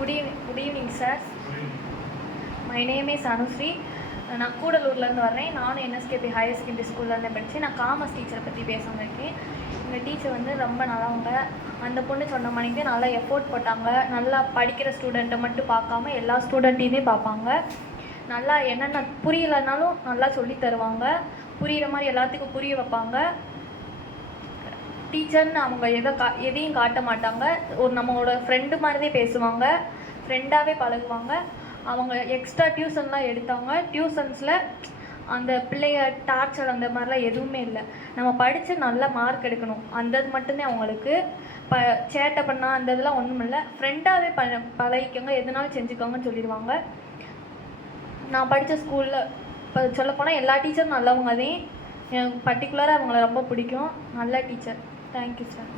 Good evening sir. My name is Anusree. நான் கூடலூர்லேருந்து வர்றேன். நானும் என்எஸ்கேபி ஹையர் செகண்டரி ஸ்கூல்லேருந்து படித்து நான் காமர்ஸ் டீச்சரை பற்றி பேச வந்திருக்கேன். எங்கள் டீச்சர் வந்து ரொம்ப நல்லவங்க. அந்த பொண்ணு சொன்ன மணிக்கு நல்லா எஃபோர்ட் போட்டாங்க. நல்லா படிக்கிற ஸ்டூடெண்ட்டை மட்டும் பார்க்காம எல்லா ஸ்டூடெண்ட்டையுமே பார்ப்பாங்க. நல்லா என்னென்ன புரியலைனாலும் நல்லா சொல்லி தருவாங்க. புரிகிற மாதிரி எல்லாத்துக்கும் புரிய வைப்பாங்க. டீச்சர்னு அவங்க எதையும் காட்ட மாட்டாங்க. ஒரு நம்மளோட ஃப்ரெண்டு மாதிரியே பேசுவாங்க, ஃப்ரெண்டாகவே பழகுவாங்க. அவங்க எக்ஸ்ட்ரா டியூஷன்லாம் எடுத்தாங்க. டியூஷன்ஸில் அந்த பிள்ளைய டார்ச்சர் அந்த மாதிரிலாம் எதுவுமே இல்லை. நம்ம படித்து நல்ல மார்க் எடுக்கணும், அந்த இது மட்டும்தான் அவங்களுக்கு. சேட்டை பண்ணால் அந்த இதெல்லாம் ஒன்றும் இல்லை. ஃப்ரெண்டாகவே பழகிக்கோங்க, எதுனாலும் செஞ்சுக்கோங்கன்னு சொல்லிடுவாங்க. நான் படித்த ஸ்கூலில் இப்போ சொல்லப்போனால் எல்லா டீச்சரும் நல்லவங்க. எனக்கு பர்டிகுலராக அவங்கள ரொம்ப பிடிக்கும். நல்ல டீச்சர். Thank you sir.